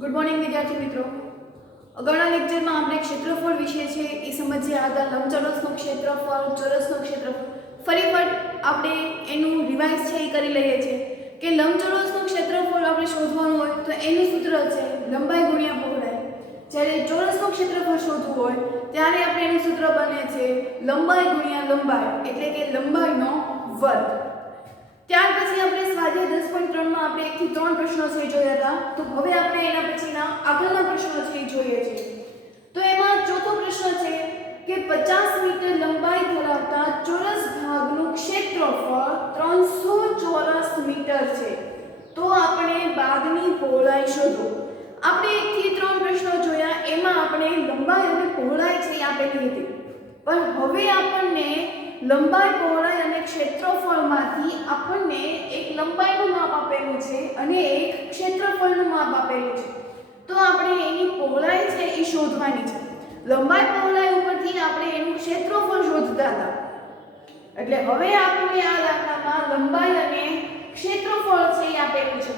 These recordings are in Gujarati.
ગુડ મોર્નિંગ વિદ્યાર્થી મિત્રો। અગાઉના લેક્ચરમાં આપણે ક્ષેત્રફળ વિશે છે એ સમજ્યા હતા। લંબચોરસનું ક્ષેત્રફળ, ચોરસનું ક્ષેત્રફળ ફરી આપણે એનું રિવાઇઝ છે એ કરી લઈએ છીએ કે લંબચોરસનું ક્ષેત્રફળ આપણે શોધવાનું હોય તો એનું સૂત્ર છે લંબાઈ ગુણ્યા પહોળાઈ। જ્યારે ચોરસનું ક્ષેત્રફળ શોધવું હોય ત્યારે આપણે એનું સૂત્ર બને છે લંબાઈ ગુણ્યા લંબાઈ એટલે કે લંબાઈનો વર્ગ। ત્યાર પછી આપણે સ્વાધ્યાય 10.3 માં આપણે 1 થી 3 પ્રશ્નો છે જોયા હતા। તો હવે આપણે એના પછીના આગળના પ્રશ્નો છે જોઈએ છે। તો એમાં ચોથો પ્રશ્ન છે કે 50 મીટર લંબાઈ ધરાવતા ચોરસ ભાગનું ક્ષેત્રફળ 300 ચોરસ મીટર છે। તો આપણે ભાગની પહોળાઈ શોધો। આપણે 1 થી 3 પ્રશ્નો જોયા, એમાં આપણે લંબાઈ અને પહોળાઈ છે આપેલી હતી, પણ હવે આપણને લંબાઈ, પહોળાઈ અને ક્ષેત્રફળમાંથી આપણને એક લંબાઈનું માપ આપેલું છે અને એક ક્ષેત્રફળનું માપ આપેલું છે। તો આપણે એની પહોળાઈ છે એ શોધવાની છે। લંબાઈ પહોળાઈ ઉપરથી આપણે એનું ક્ષેત્રફળ શોધતા હતા, એટલે હવે આપણે આ દાખલામાં લંબાઈ અને ક્ષેત્રફળ છે એ આપેલું છે।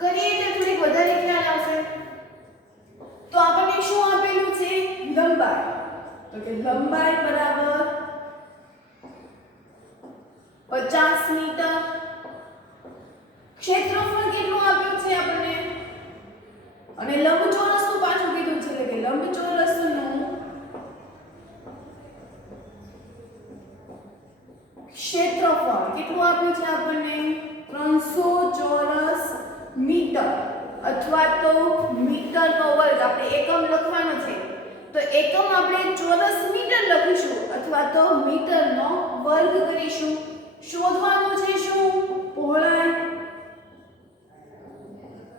કરીએ તો થોડીક વધારે ખ્યાલ આવશે। તો આપણને શું આપેલું છે? લંબાઈ। તો કે લંબાઈ બરાબર 50 મીટર। ક્ષેત્રફળ કેટલું આપ્યું છે આપણને? અને લંબચોરસનું પાછું કીધું છે કે લંબચોરસનું ક્ષેત્રફળ કેટલું આપ્યું છે આપણને? 300 ચોરસ મીટર અથવા તો મીટરનો વર્ગ। આપણે એકમ લખવાનો છે તો એકમ આપણે ચોરસ મીટર લખીશું અથવા તો મીટરનો વર્ગ કરીશું। શોધવાનું છે શું? પહોળાઈ।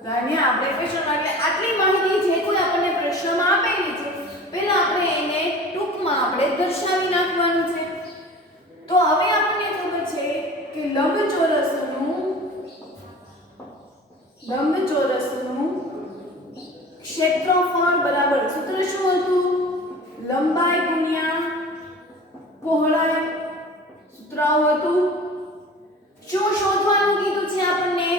અહીંયા આપણે પ્રશ્નમાં એટલે આટલી માહિતી જે કોઈ આપણને પ્રશ્નમાં આપેલી છે પહેલા આપણે એને ટૂંકમાં આપણે દર્શાવી નાખવાનું છે। તો હવે આપણને ખબર છે કે લંબચોરસનું ક્ષેત્રફળ બરાબર સૂત્ર શું હતું? લંબાઈ ગુણ્યા પહોળાઈ સૂત્ર હતું। શું શોધવાનું કીધું છે આપણને?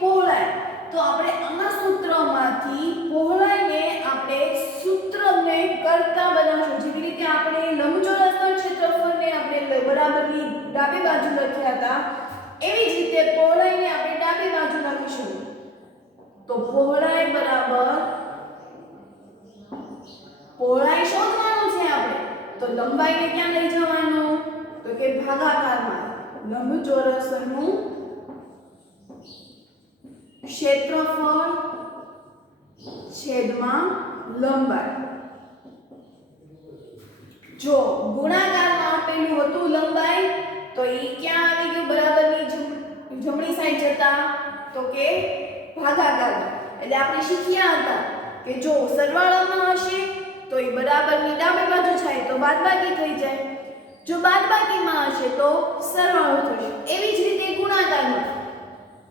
પહોળાઈ। તો આપણે આ સૂત્રમાંથી પહોળાઈને આપણે સૂત્રને કરતા બનાવશું। જેવી રીતે આપણે લંબચોરસના ક્ષેત્રફળને આપણે બરાબરની ડાબી બાજુ લખ્યા હતા, એવી જ રીતે પહોળાઈને આપણે ડાબી બાજુ લખીશું। તો પહોળાઈ બરાબર, પહોળાઈ શોધવાનું છે આપણે, તો લંબાઈને ક્યાં લઈ જવાનું? તો કે ભાગાકારમાં। લંબચોરસનું ક્ષેત્રફળ છેદમાં લંબાઈ। જો ગુણાકારમાં આપેલું હતું લંબાઈ તો એ ક્યાં આવી ગયું? બરાબરની જમણી સાઈડ જતા, તો કે ભાગાકારમાં। એટલે આપણે શીખ્યા હતા કે જો સરવાળામાં હશે તો એ બરાબરની ડાબી બાજુ જાય તો બાદબાકી થઈ જાય, જો બાદબાકીમાં હશે તો સરવાળો થશે। એવી જ રીતે ગુણાકારમાં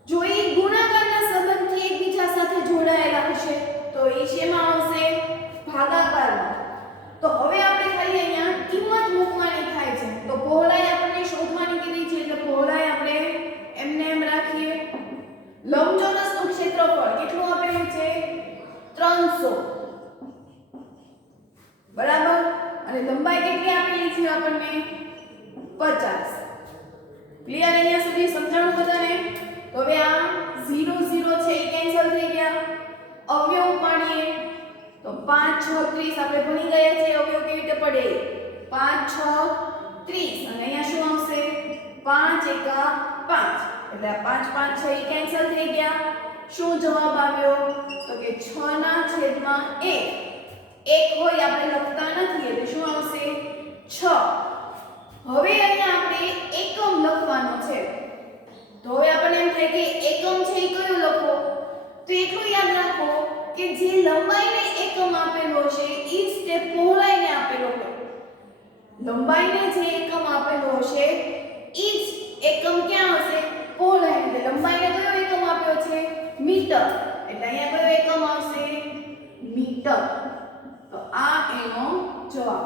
જો એ ગુણાકારના સંબંધથી એકબીજા સાથે જોડાયેલા હશે તો એ શેમાં આવશે? ભાગાકારમાં। તો હવે આપણે ખાલી અહીંયા કિંમત મૂકવાની થાય છે। તો પહોળાઈ આપણને શોધવાની કીધી છે એટલે પહોળાઈ આપણે એમને એમ રાખીએ। લંબચોરસનું ક્ષેત્રફળ કેટલું આપેલું છે? 300 બરાબર, અને લંબાઈ કેટલી આપેલી છે આપણને? 50। ક્લિયર? અહીંયા સુધી સમજાણું બધાને? તો હવે આ 0 0 છે એ કેન્સલ થઈ ગયા। અવયવ પાડીએ તો 5 6 30 આપણે ભણી ગયા છે અવયવ કેવી રીતે પડે? 5 6 30 અને અહીંયા શું આવશે? 5 એકા 5 એટલે આ 5 5 છે એ કેન્સલ થઈ ગયા। શું જવાબ આવ્યો? તો કે 6 ના છેદમાં 1। 1 હોય આપણે લખતા નથી એટલે શું આવશે? 6। હવે અહીંયા આપણે એકમ લખવાનો છે, તો હવે આપણને એમ થાય કે એકમ છે એ કયો લખો? તો એટલું યાદ રાખો કે જે લંબાઈને એકમ આપેલો છે એ જ તે પહોળાઈને આપેલો હોય। લંબાઈને જે એકમ આપેલો હશે એ જ એકમ ક્યાં હશે? પહોળાઈ। એટલે લંબાઈને કયો એકમ આપ્યો છે? મીટર, એટલે અહીંયા કયો એકમ આવશે? મીટર। તો આ એનો જવાબ।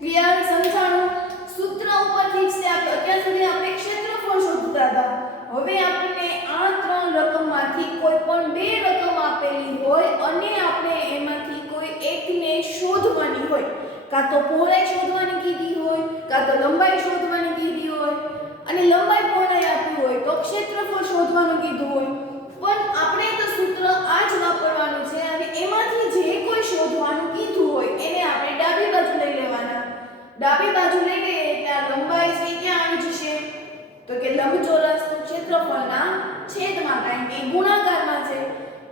ક્લિયર? સમજાણું? સૂત્ર ઉપરથી જ આપણે અત્યાર સુધી આપણે ક્ષેત્રફળ શોધતા હતા, હવે આપણને આ ત્રણ રકમમાંથી કોઈ પણ બે રકમ આપેલી કાં તો પહોળાઈ શોધવાની કીધી હોય, કાં તો લંબાઈ શોધવાની કીધી હોય, અને લંબાઈ પહોળાઈ આપી હોય તો ક્ષેત્રફળ શોધવાનું કીધું હોય. પણ આપણે તો સૂત્ર આ જ વાપરવાનું છે અને એમાંથી જે કોઈ શોધવાનું કીધું હોય એને આપણે ડાબી બાજુ લઈ લેવાના. ડાબી બાજુ લઈ લઈએ એટલે આ લંબાઈ છે ક્યાં આવી જશે? તો કે લંબચોરસનું ક્ષેત્રફળના છેદમાં, કારણ કે ગુણાકારમાં છે.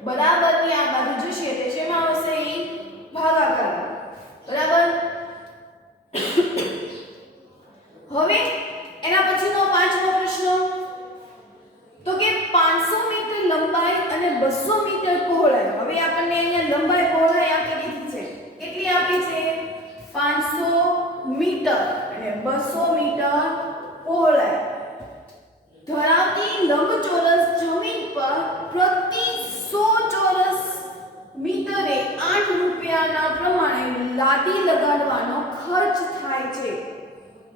બરાબરની આ બાજુ જશે એટલે શેમાં આવશે? એ ભાગાકાર. બરાબર. હવે એના પછીનો પાંચમો પ્રશ્ન, તો કે 500 મીટર લંબાઈ અને 200 મીટર પહોળાઈ. હવે આપણને અહીંયા લંબાઈ પહોળાઈ આપી દીધી છે. કેટલી આપી છે? 500 મીટર અને 200 મીટર પહોળાઈ ધરાવતી લંબચોરસ જમીન પર પ્રતિ 100 ચોરસ મીટરે 8 રૂપિયાના પ્રમાણે લાદી લગાડવાનો ખર્ચ થાય છે.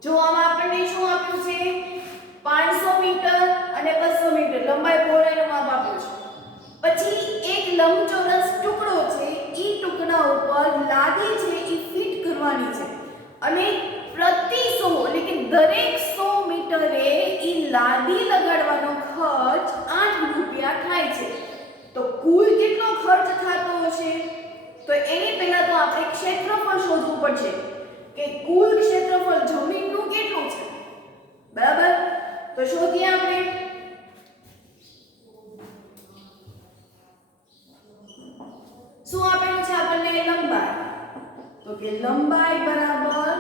જો આમાં આપણને શું આપ્યું છે? 500 મીટર અને 200 મીટર લંબાઈ પહોળાઈનું માપ આપ્યું છે. પછી એક લંબચોરસ ટુકડો છે, ઈ ટુકડા ઉપર લાદી છે ઈ ફિટ કરવાની છે અને પ્રતિ 100 એટલે કે દરેક 100 મીટરે ઈ લાદી લગાડવાનો ખર્ચ 8 રૂપિયા થાય છે. તો કુલ કેટલો ખર્ચ થતો હશે? તો એની પહેલા તો આપણે ક્ષેત્રફળ શોધવું પડશે કે કુલ ક્ષેત્રફળ જમીનનું કેટલું છે. બરાબર. તો શોધીએ આપણે. શું આપેલું છે આપણને? લંબાઈ. તો કે લંબાઈ બરાબર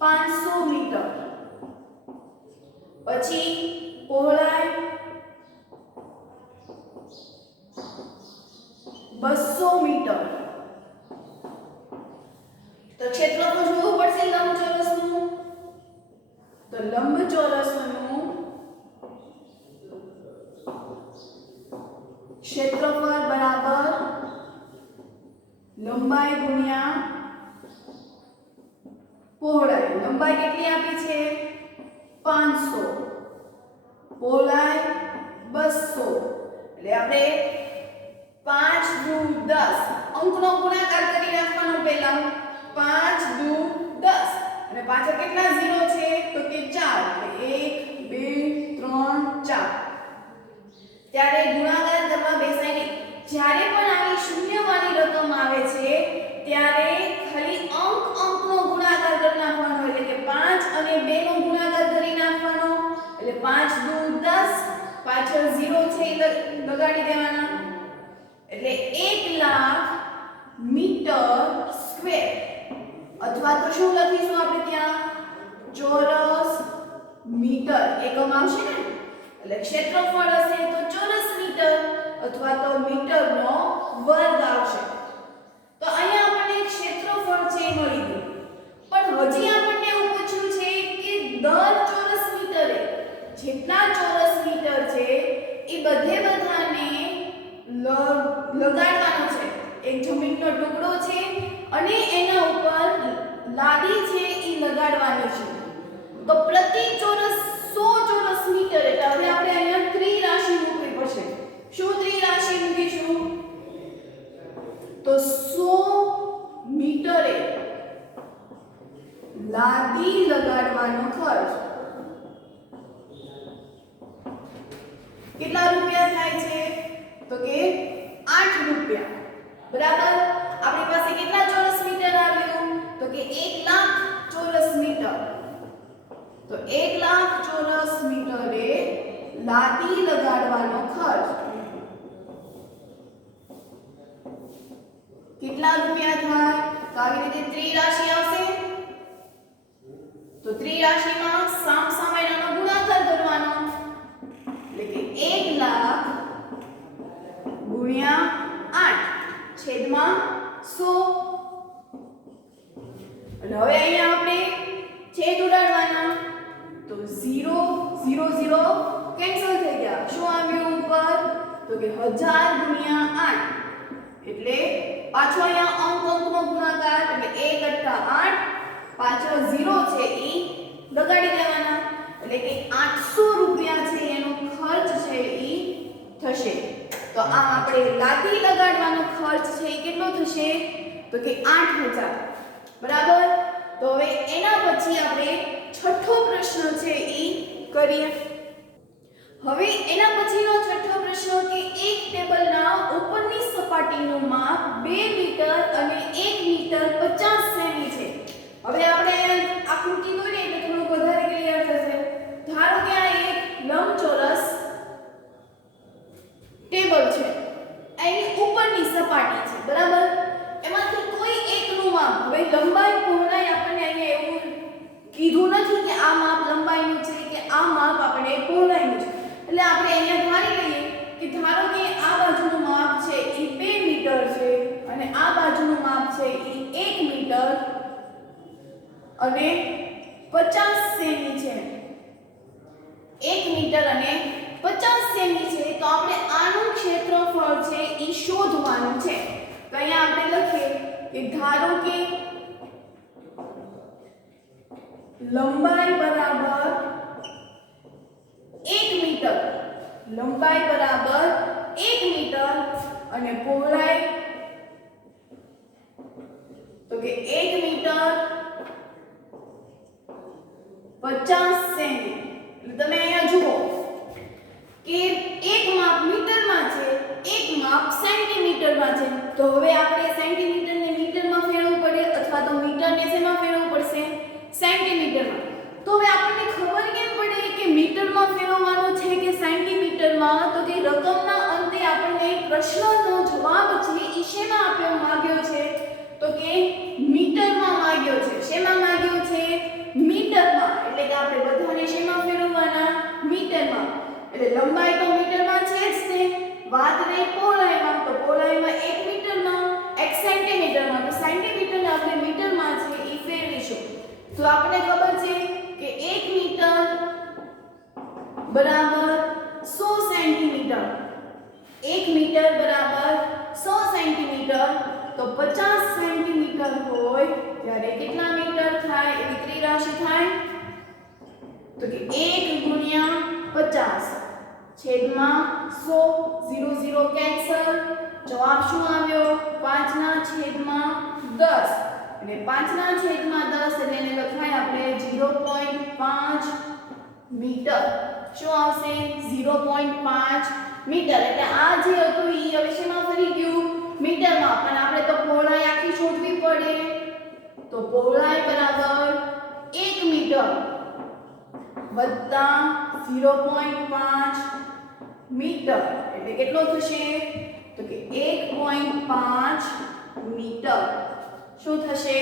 500 મીટર. પછી પહોળાઈ 200 મીટર. તો ક્ષેત્રફળ શોધવું પડશે લંબચોરસનું. તો લંબચોરસનું ક્ષેત્રફળ બરાબર લંબાઈ ગુણ્યા પહોળાઈ. લંબાઈ કેટલી આપી છે? 500. પહોળાઈ 200. એટલે આપણે 5 દુ 10 અંકનો ગુણાકાર કરી નાખવાનો પહેલા. 5 દુ 10 અને પાછળ કેટલા ઝીરો છે? તો કે 4. 1 2 3 4. ત્યારે ગુણાકાર કરવા બેસાય નહીં. જ્યારે પણ આવી શૂન્યવાળી રકમ આવે છે ત્યારે ખાલી અંકનો ગુણાકાર કરી નાખવાનો, એટલે કે 5 અને 2 નો ગુણાકાર કરી નાખવાનો. એટલે 5 દુ 10 પાછળ 0 છે એ લગાડી દેવાના. એટલે 1,00,000 મીટર સ્ક્વેર, અથવા તો શું લખીશું આપણે ત્યાં? ચોરસ મીટર. એકમ આવશે ને, એટલે ક્ષેત્રફળ હશે તો ચોરસ મીટર અથવા તો મીટરનો વર્ગ આવશે. તો અહીંયા આપણને ક્ષેત્રફળ છે મળી ગયું. પણ હજી આપણને એવું પૂછ્યું છે કે દર ચોરસ મીટરે જેટલા ચોરસ મીટર છે એ બધાને લગાડવાનો છે. એક જમીનનો ટુકડો છે અને એના ઉપર લાદી છે એ લગાડવાની છે. તો પ્રતિ ચોરસ 100 ચોરસ મીટર એટલે હવે આપણે અહીંયા ત્રિરાશિ મૂકવી પડશે. શું ત્રિરાશિ મૂકીશું? તો 100 મીટરે લાદી લગાડવાનો ખર્ચ કેટલા રૂપિયા થાય છે? તો કે 8 રૂપિયા. બરાબર. આપણી પાસે કેટલા ચોરસ મીટર આવ્યું? તો કે 1,00,000 ચોરસ મીટર. તો 1,00,000 ચોરસ મીટરે લાદી લગાડવાનો ખર્ચ કેટલા રૂપિયા થાય? તો આવી રીતે ત્રિરાશિ આવશે. તો ત્રિરાશિમાં સામસામેનો ગુણાકાર કરવાનો, એટલે કે 1,00,000 ગુણ્યા 8 છેદમાં 100. અને હવે અહીંયા આપણે છેદ ઉડાડવાના. તો 0 0 0 કેન્સલ થઈ ગયા. શું આવ્યું ઉપર? તો કે 1000 ગુણ્યા 8 એટલે પાછો અહીંયા અંકનો ગુણાકાર, એટલે 1 * 8 પાછળ 0 છે ઈ લગાડી દેવાના. એટલે કે 800 રૂપિયા છે એનો ખર્ચ છે ઈ થશે. તો આ આપણે લાદી લગાડવાનો ખર્ચ છે એ કેટલો થશે? તો કે 8000. બરાબર. તો હવે એના પછી આપણે છઠ્ઠો પ્રશ્ન છે એ કરીએ. હવે એના પછીનો છઠ્ઠો પ્રશ્ન કે એક ટેબલના ઉપરની સપાટીનું માપ 2 મીટર અને 1 મીટર 50 સેમી છે. હવે આપણે આકૃતિ દોરીએ એટલે થોડું વધારે ક્લિયર થશે. ધારો કે આ એક લંબચોરસ ટેબલ છે, એની ઉપરની સપાટી છે, બરાબર. એમાંથી કોઈ એકનું માપ, હવે લંબાઈ પહોળાઈ આપણને અહીંયા એવું કીધું નથી કે આ માપ લંબાઈનું છે કે આ માપ આપણે પહોળાઈનું છે. એટલે આપણે અહીંયા ધારી લઈએ કે ધારો કે આ બાજુનું માપ છે એ 2 મીટર છે અને આ બાજુનું માપ છે એ 1 મીટર અને 50 સેમી છે. 1 મીટર અને 50 સેમી છે. તો આપણે આનું ક્ષેત્રફળ છે એ શોધવાનું છે. તો અહીંયા આપણે લખીએ કે ધારો કે લંબાઈ બરાબર 1 મીટર, લંબાઈ બરાબર 1 મીટર અને પહોળાઈ તો કે 1 મીટર 50 સેમી. તમે અહીંયા જુઓ કે એક માપ મીટરમાં છે, એક માપ સેન્ટીમીટરમાં છે. તો હવે આપણે સેન્ટીમીટરને મીટરમાં ફેરવવું પડે અથવા તો મીટરને શેમાં ફેરવવું પડશે? સેન્ટીમીટરમાં. તો હવે આપણને ખબર કેમ પડે કે મીટરમાં ફેરવવાનું છે કે સેન્ટીમીટરમાં? તો કે રકમના અંતે આપણને પ્રશ્નનો જવાબ છે એ શેમાં આપ્યો માંગ્યો છે? તો કે મીટરમાં માંગ્યો છે. શેમાં માંગ્યો છે? મીટરમાં. એટલે કે આપણે બધાને શેમાં ફેરવવાના? મીટરમાં. એટલે લંબાઈ તો મીટરમાં છે જ તે. વાત રહી પહોળાઈમાં, તો પહોળાઈમાં 1 મીટરમાં, 1 સેન્ટીમીટરમાં. તો સેન્ટીમીટરને આપણે મીટરમાં છે એ ફેરવીશું. તો આપણને ખબર છે કે 1 મીટર બરાબર 100 સેન્ટીમીટર. 1 મીટર બરાબર 100 સેન્ટીમીટર. તો 50 સેન્ટીમીટર હોય ત્યારે કેટલા મીટર થાય? એવી ત્રિરાશિ થાય. તો કે 1 ગુણ્યા 50 છેદમાં 100, 0 0 કેન્સલ. જવાબ શું આવ્યો? 5 ના છેદમાં 10. અને 5 ના છેદમાં 10 એટલે એને લખાય આપણે 0.5 મીટર. શું આવશે? 0.5 મીટર. એટલે આ જે હતું ઈ હવે શેમાં ફરી ગયું? મીટરમાં. પણ આપણે તો પહોળાઈ આખી શોધવી પડે. તો પહોળાઈ બરાબર 1 મીટર વત્તા 0.5 મીટર એટલે કેટલો થશે? તો કે 1.5 મીટર. શું થશે?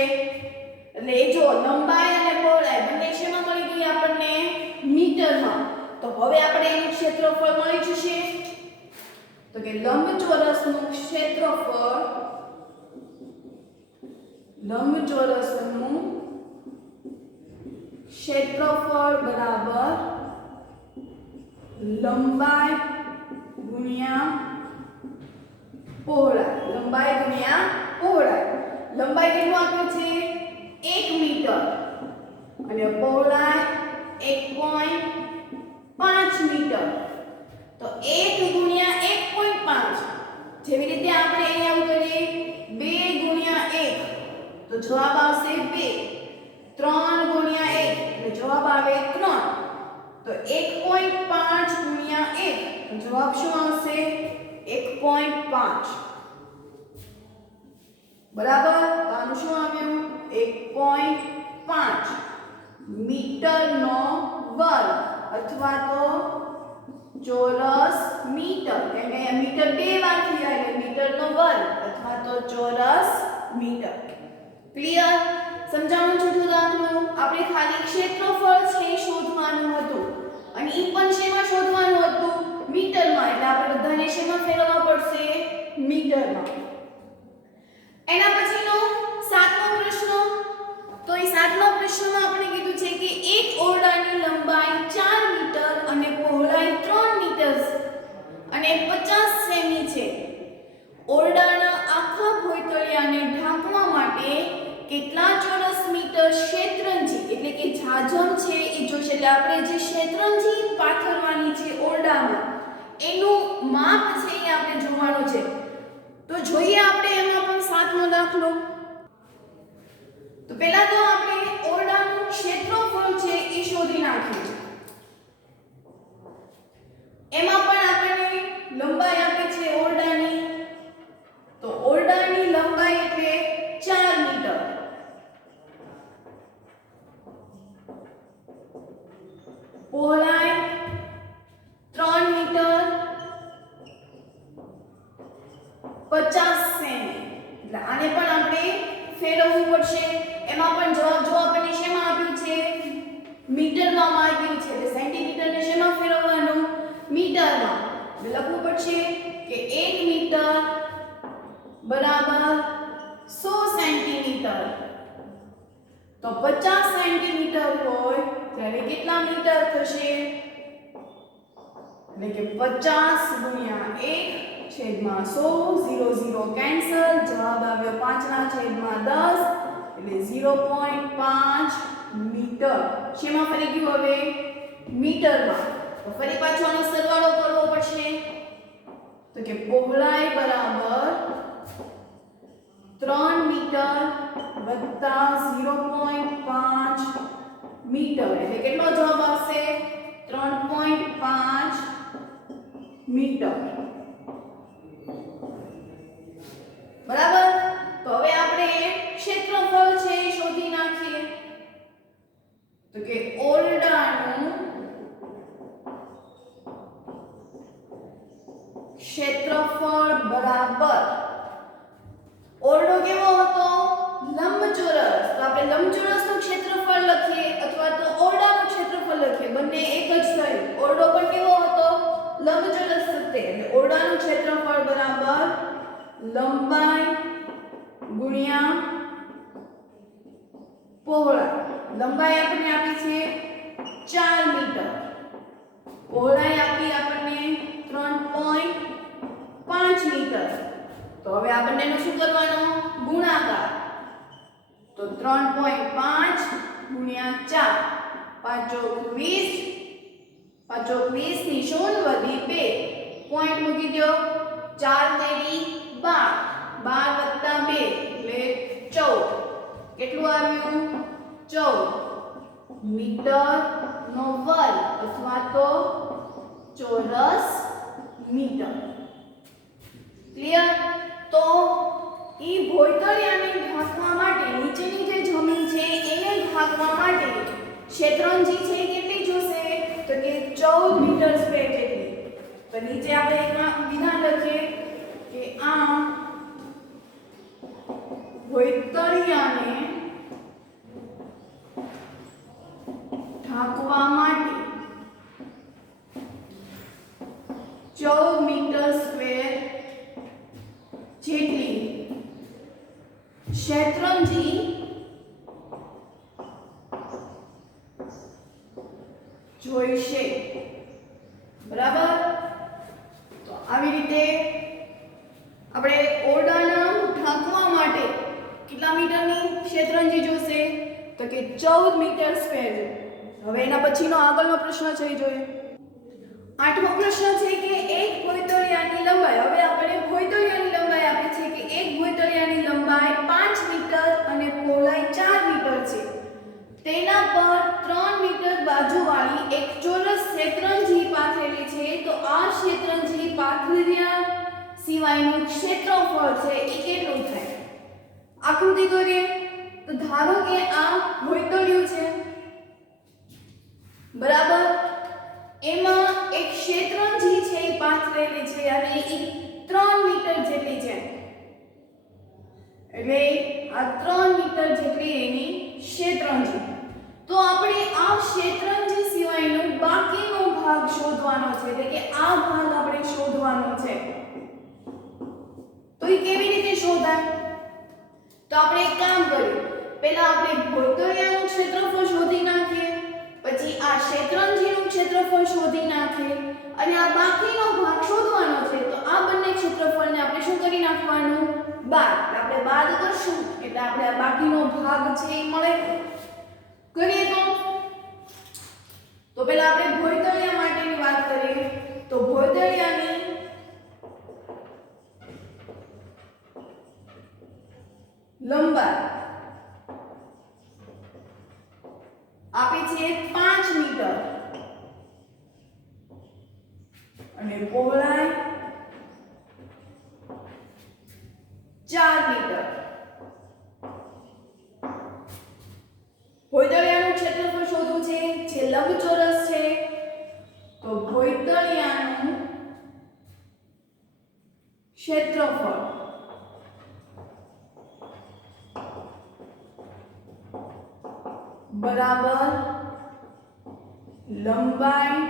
એટલે જો લંબાઈ અને પહોળાઈ બંને શેમાં મળી ગઈ આપણને? મીટરમાં. તો હવે આપણે એનું ક્ષેત્રફળ મળી જશે. તો કે લંબચોરસનું ક્ષેત્રફળ બરાબર લંબાઈ ગુણ્યા પહોળાઈ. લંબાઈ ગુણ્યા પહોળાઈ. લંબાઈ કેટલું આપ્યું છે? 1 મીટર અને પહોળાઈ 1.5 મીટર. તો 1 ગુણ્યા 1.5. જેવી રીતે આપણે અહીંયા કરીએ 2 ગુણ્યા 1 તો જવાબ આવશે 2. 3 ગુણ્યા 1 એટલે જવાબ આવે 3. તો 1.5 ગુણ્યા 1 તો જવાબ શું આવશે? 1.5. બરાબર. તો આનું શું આવ્યું? 1.5 મીટરનો વર્ગ અથવા તો ચોરસ મીટર. કેમ કે મીટર 2 વાર થયા એટલે મીટરનો વર્ગ અથવા તો ચોરસ મીટર. ક્લિયર? સમજાવવાનું છે દાખલો. આપણે ખાલી ક્ષેત્રફળ છે શોધવાનું હતું અને ઈ પણ શેમાં શોધવાનું હતું? મીટરમાં. એટલે આપણે બધાને શેમાં ફેરવવા પડશે? મીટરમાં. એના પછીનો 7મો પ્રશ્ન. તો એ 7મા પ્રશ્નમાં આપણે કીધું છે કે એક ઓરડાની લંબાઈ 4 મીટર અને પહોળાઈ 3 મીટર અને 50 સેમી છે. ઓરડાના આખા ભોંયતળિયાને ઢાંકવા માટે કેટલા ચોરસ મીટર ક્ષેત્રંજી એટલે કે જાજમ છે એ જોશે. એટલે આપણે જે ક્ષેત્રંજી પાથરવાની છે ઓરડામાં એનું માપ છે એ આપણે જોવાનું છે. તો જોઈએ આપણે એમાં પણ 7મો દાખલો. તો પહેલા તો આપણે ઓરડાનું ક્ષેત્રફળ છે એ શોધી નાખીએ. એમાં પણ આપણને લંબાઈ આપી છે ઓરડાની. તો ઓરડાની લંબાઈ એટલે 4 મીટર. પહોળાઈ 3 મીટર 50 સેમી. એટલે આને પણ આપણે ફેરવવું પડશે. એમાં પણ જવાબ જો આપણને શેમાં આપ્યું છે? મીટરમાં આપ્યું છે. એટલે સેન્ટીમીટરને શેમાં ફેરવવાનું? મીટરમાં. એટલે લખવું પડશે કે 1 મીટર બરાબર 100 સેન્ટીમીટર. તો 50 સેન્ટીમીટર હોય ત્યારે કેટલા મીટર થશે? એટલે કે 50 ગુણ્યા 1 છેદમાં 100. 0 0 કેન્સલ. જવાબ આવ્યો 5 ના છેદમાં 10 એટલે 0.5 મીટર. શેમાં ફરી ગયું હવે? મીટરમાં. તો ફરી પાછો આનો સરવાળો કરવો પડશે. તો કે પહોળાઈ બરાબર 3 મીટર વત્તા 0.5 મીટર એટલે કેટલો જવાબ આવશે? 3.5 મીટર. બરાબર. તો હવે આપણે ક્ષેત્રફળ છે એ શોધી નાખીએ. તો કે ઓરડાનું ક્ષેત્રફળ બરાબર ઓરડો કેવો હતો? લંબચોરસ. તો આપણે લંબચોરસનું ક્ષેત્રફળ લખીએ અથવા તો ઓરડાનું ક્ષેત્રફળ લખીએ. બંને એક જ થયું. ઓરડો પણ કેવો હતો? લંબચોરસ હતો. એટલે ઓરડાનું ક્ષેત્રફળ બરાબર લંબાઈ ગુણ્યા પહોળાઈ. લંબાઈ આપણને આપી છે 4 મીટર. પહોળાઈ આપી આપણને 3.5 મીટર. તો હવે આ બંનેનો શું કરવાનો? ગુણાકાર. તો 3.5 ગુણ્યા 4 5 ચોક 20 ની 0 વધી 2 પોઈન્ટ મૂકી દો. 4 તેરી 12 12 2 એટલે 14. કેટલું આવ્યું? 14 મીટર નો વર્ગ અથવા તો ચોરસ મીટર. ક્લિયર? તો ઈ ભોયતળિયાને ઢાંકવા માટે નીચેની જે જમીન છે એને ઢાંકવા માટે ક્ષેત્રંજી છે કેટલી જોશે? તો કે 14 મીટર સ્ક્વેર જેટલી. તો નીચે આપણે એક વિધાન લખીએ કે આ ભોયતળિયાને ઢાંકવા માટે 14 મીટર સ્ક્વેર જેટલી ક્ષેત્રંજી જોઈશે. બરાબર. તો આવી રીતે આપણે ઓરડાના ઢાંકવા માટે કેટલા મીટરની ક્ષેત્રંજી જોશે? તો કે 14 મીટર સ્ક્વેર. હવે એના પછીનો આગળનો પ્રશ્ન છે જોઈએ. 8મો પ્રશ્ન છે કે એક ભોયતળિયાની લંબાઈ. હવે આપણે ભોયતળિયાની લંબાઈ આપી છે કે એક ભોયતળિયાની લંબાઈ 5 મીટર અને પહોળાઈ 4 મીટર છે. તેના પર 3 મીટર બાજુવાળી એક ચોરસ ક્ષેત્રંજી પાથરેલી છે. તો આ ક્ષેત્રંજી પાથર્યા સિવાયનું ક્ષેત્રફળ છે એ કેટલું થાય? આકૃતિ દોરીએ. તો ધારો કે આ ભોયતળિયું છે. બરાબર. એમાં એક ક્ષેત્રંજી છે એ પાથરેલી છે અને એ 3 મીટર જેટલી છે. એટલે આ 3 મીટર જેટલી એની ક્ષેત્રંજી. તો આપણે આ ક્ષેત્રંજી સિવાયનો બાકીનો ભાગ શોધવાનો છે. એટલે કે આ ભાગ આપણે શોધવાનો છે. તો એ કેવી રીતે શોધાય? તો આપણે એક કામ કરીએ. પહેલા આપણે ભોયતળિયાનું ક્ષેત્રફળ શોધી નાખીએ. પછી આ ક્ષેત્રંજીનું ક્ષેત્રફળ શોધી નાખીએ અને આ બાકીનો ભાગ શોધવાનો છે. તો આ બંને ક્ષેત્રફળને આપણે શું કરી નાખવાનું? બાદ. આપણે બાદ કરશું એટલે આપણે આ બાકીનો ભાગ છે એ મળે. કરીએ તો પહેલા આપણે ભોયતળિયા માટેની વાત કરીએ. તો ભોયતળિયાની લંબાઈ 4 મીટર. ભોંયતળિયાનું ક્ષેત્રફળ શોધવું છે જે લંબચોરસ છે. તો ભોંયતળિયાનું ક્ષેત્રફળ બરાબર લંબાઈ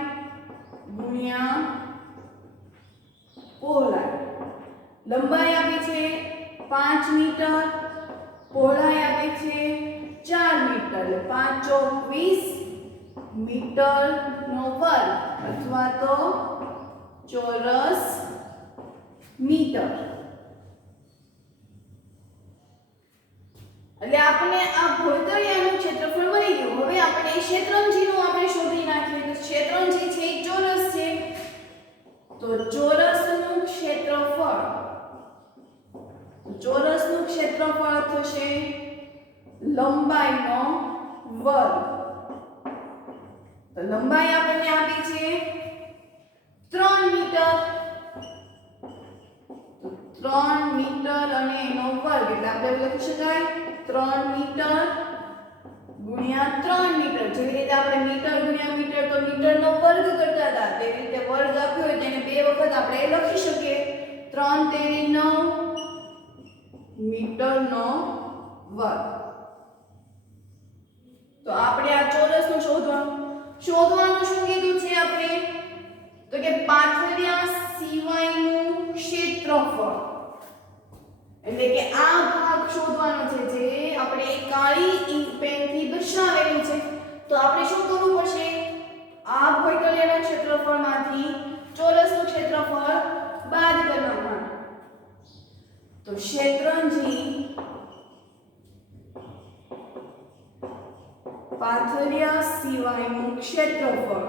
ગુણ્યા પહોળાઈ. લંબાઈ આપી છે 5 મીટર, પહોળાઈ આપી છે 4 મીટર, એટલે 5 ચોક 20 મીટરનો વર્ગ અથવા તો ચોરસ મીટર. એટલે આપણે આ ભોંયતળિયાનું ક્ષેત્રફળ મળી ગયું. હવે આપણે ક્ષેત્રંજીનું આપણે શોધી નાખીએ. તો ક્ષેત્રંજી છે એ ચોરસ છે, તો ચોરસનું ક્ષેત્રફળ, ચોરસનું ક્ષેત્રફળ થશે લંબાઈનો વર્ગ. તો લંબાઈ આપણને આપી છે 3 મીટર, તો 3 મીટર અને એનો વર્ગ એટલે આપણે લખી શકાય 3 મીટર ગુણ્યા 3 મીટર. જેવી રીતે આપણે મીટર ગુણ્યા મીટર તો મીટરનો વર્ગ કરતા હતા, તેવી રીતે વર્ગ આપ્યો હોય તેને બે વખત આપણે લખી શકીએ. 3 તેરી 9 મીટરનો વર્ગ. તો આપણે આ ચોરસનું શોધવાનું શું કીધું છે આપણે? તો કે પાથરિયા સિવાયનું ક્ષેત્રફળ, એટલે કે આ ભાગ શોધવાનો છે જે આપણે કાળી ઈંક પેનથી દર્શાવેલું છે. તો આપણે શું કરવું પડશે? આ ભોંયતળિયાના ક્ષેત્રફળમાંથી ચોરસનું ક્ષેત્રફળ બાદ કરવાનું. તો ક્ષેત્રંજી પાથરિયા સિવાયનું ક્ષેત્રફળ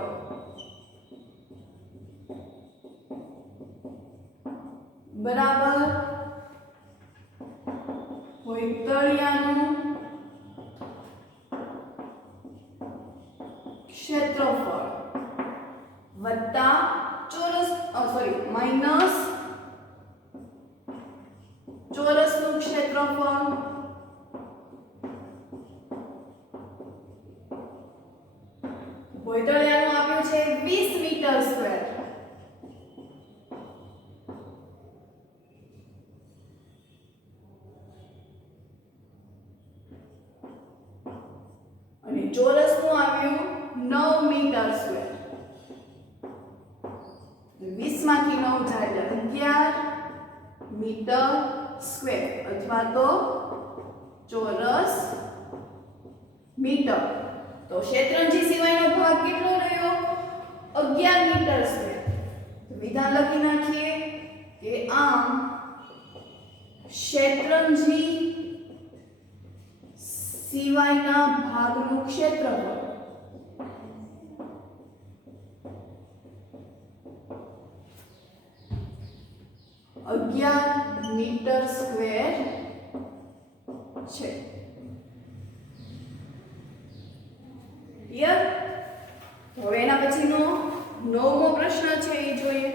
બરાબર ભોંયતળિયાનું ક્ષેત્રફળ વત્તા માઈનસ ચોરસનું ક્ષેત્રફળ ભોંયતળિયાનું આપ્યું છે 20 મીટર સ્ક્વેર. અને ચોરસનું આવ્યું 9 મીટર સ્ક્વેર. 20 માંથી 9 જાય એટલે 11 મીટર સ્ક્વેર અથવા તો ચોરસ મીટર. તો ક્ષેત્રંજી સિવાયનો ભાગ કેટલો રહ્યો? 11 મીટર સ્ક્વેર. તો વિધાન લખી નાખીએ કે આમ ક્ષેત્રંજી સિવાયના ભાગનું ક્ષેત્રફળ મીટર સ્ક્વેર છે. ક્લિયર? હવે એના પછીનો 9મો પ્રશ્ન છે એ જોઈએ.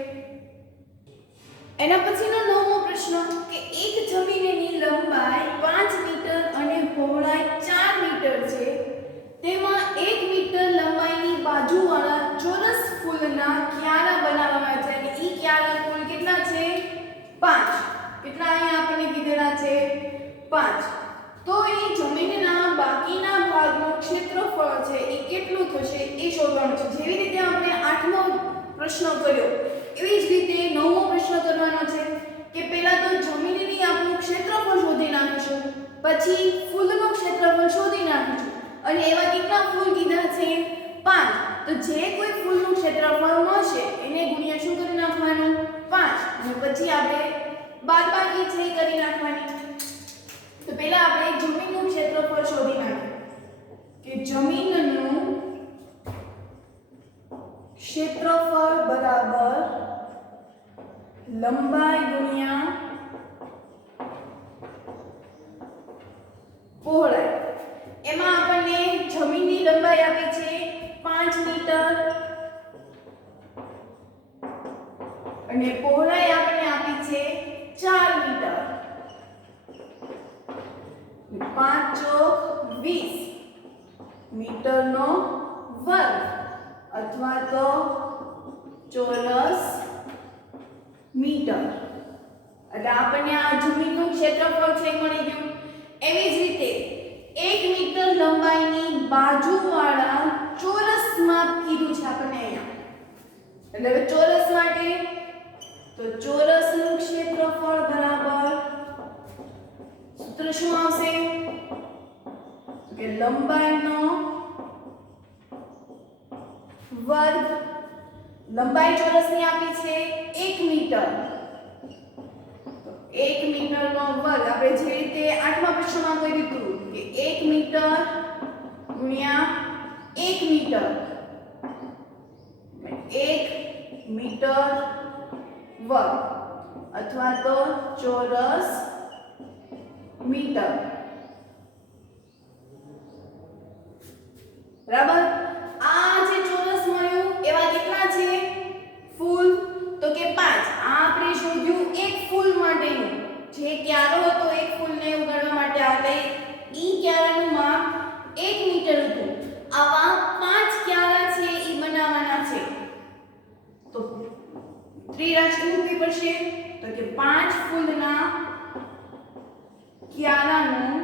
એના પછીનો 9મો પ્રશ્ન કે એક જમીનની લંબાઈ 5 મીટર અને પહોળાઈ 4 મીટર છે. તેમાં 1 મીટર લંબાઈની બાજુવાળા ચોરસ ફૂલના ક્યારા બનાવવામાં છે અને ઈ ક્યારા કુલ કેટલા છે? 5. કેટલા અહીંયા આપણને કીધેલા છે? 5. તો એ જમીનના બાકીના ભાગનું ક્ષેત્રફળ છે એ કેટલું થશે એ શોધવાનું છે. જેવી રીતે આપણે 8મો પ્રશ્ન કર્યો એવી જ રીતે 9મો પ્રશ્ન કરવાનો છે કે પહેલા તો જમીનની આપણું ક્ષેત્રફળ શોધી નાખીશું, પછી ફૂલનું ક્ષેત્રફળ શોધી નાખીશું અને એવા કેટલા ફૂલ કીધા છે? 5. તો જે કોઈ ફૂલનું ક્ષેત્રફળ મળશે એને ગુણ્યા શું કરી નાખવાનું? 5. અને પછી આપણે બાદબાકી છે કરી નાખવાની. તો પહેલા આપણે જમીનનું ક્ષેત્રફળ શોધી નાખીએ કે જમીનનું ક્ષેત્રફળ બરાબર લંબાઈ ગુણ્યા પહોળાઈ. એમાં આપણને જમીનની લંબાઈ આપી છે 5 મીટર અને પહોળાઈ આપણને આપી છે 4 મીટર. એટલે આપણને આ જમીનનું ક્ષેત્રફળ છે એ મળી ગયું. એવી જ રીતે 1 મીટર લંબાઈની બાજુવાળા ચોરસ માપ કીધું છે આપણને અહીંયા. એટલે હવે ચોરસ માટે તો ચોરસનું ક્ષેત્રફળ બરાબર સૂત્ર શું આવશે કે લંબાઈનો વર્ગ. લંબાઈ ચોરસની આપી છે 1 મીટર. તો 1 મીટરનો વર્ગ આપણે જે રીતે 8મા પ્રશ્નમાં કહી દીધું કે 1 મીટર ગુણ્યા 1 મીટર 1 મીટર વર્ગ અથવા તો ચોરસ મીટર. બરાબર. આ જે ચોરસ મળ્યું એવા કેટલા છે ફૂલ તો કે 5. આ આપણે શોધ્યું એક ફૂલ માટેનું જે ક્યારો હતો એક ફૂલને ઉગાડવા માટે આપણે ઈ ક્યારાનું માપ 1 મીટર હતું. આવા 5 ક્યારા છે ઈ બનાવવાના છે તો ત્રિરાશી મૂકવી પડશે તો કે 5 ફૂલના ક્યારાનું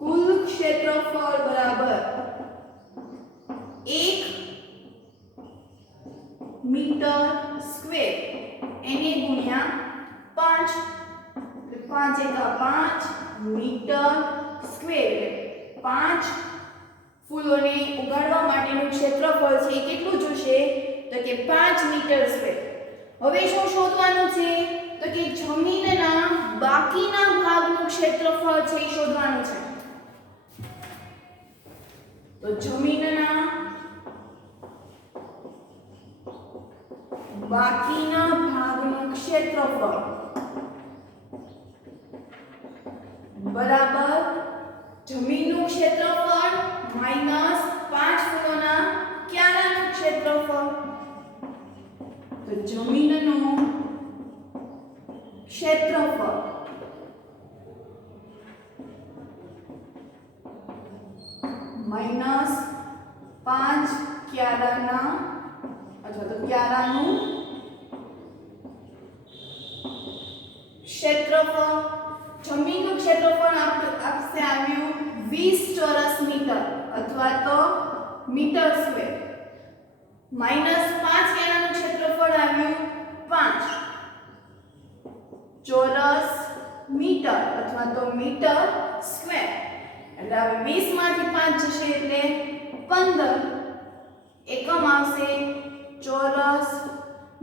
કુલ ક્ષેત્રફળ બરાબર 1 મીટર સ્ક્વેર એને ગુણ્યા 5 એટલે 5 એકા 5 મીટર સ્ક્વેર એટલે 5 ફૂલોને ઉગાડવા માટેનું ક્ષેત્રફળ છે એ કેટલું જોશે તો કે 5 મીટર સ્ક્વેર. હવે શું શોધવાનું છે તો કે જમીનના બાકીના ભાગનું ક્ષેત્રફળ છે એ શોધવાનું છે. તો જમીનના બાકીના ભાગનું ક્ષેત્રફળ બરાબર જમીનનું ક્ષેત્રફળ માઈનસ 5 ફૂલોના ક્યારાનું ક્ષેત્રફળ. તો જમીનનું ક્ષેત્રફળ માઈનસ 5 ક્યારાના અથવા તો ક્યારાનું ક્ષેત્રફળ. જમીનનું ક્ષેત્રફળ આપશે આવ્યું 20 ચોરસ મીટર અથવા તો મીટર સ્ક્વેર માઈનસ 5 ક્યારાનું ક્ષેત્રફળ આવ્યું 5 ચોરસ મીટર અથવા તો મીટર સ્ક્વેર. એટલે હવે 20 માંથી 5 જશે એટલે 15 એકમ આવશે ચોરસ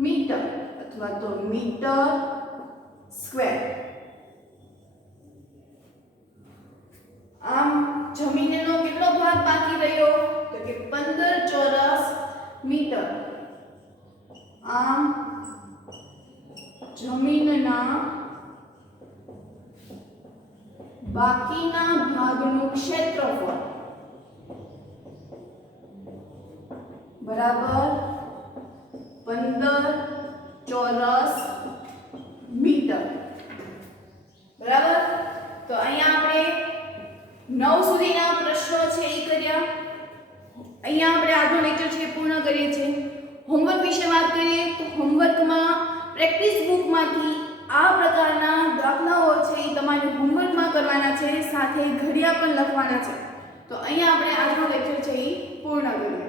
મીટર અથવા તો મીટર સ્ક્વેર. આમ જમીનનો કેટલો ભાગ બાકી રહ્યો તો કે 15 ચોરસ મીટર. આમ જમીનના બાકીના ભાગનું ક્ષેત્રફળ બરાબર 15 ચોરસ મીટર. બરાબર. તો અહીંયા આપણે 9 સુધીના પ્રશ્નો છે એ કર્યા. અહીંયા આપણે આજનો લેક્ચર છે પૂર્ણ કરીએ છીએ. હોમવર્ક વિશે વાત કરીએ તો હોમવર્કમાં પ્રેક્ટિસ બુકમાંથી આ પ્રકારના દાખલાઓ છે એ તમારે હોમવર્કમાં કરવાના છે, સાથે ઘડિયા પણ લખવાના છે. તો અહીંયા આપણે આજનો લેક્ચર છે એ પૂર્ણ કરીએ.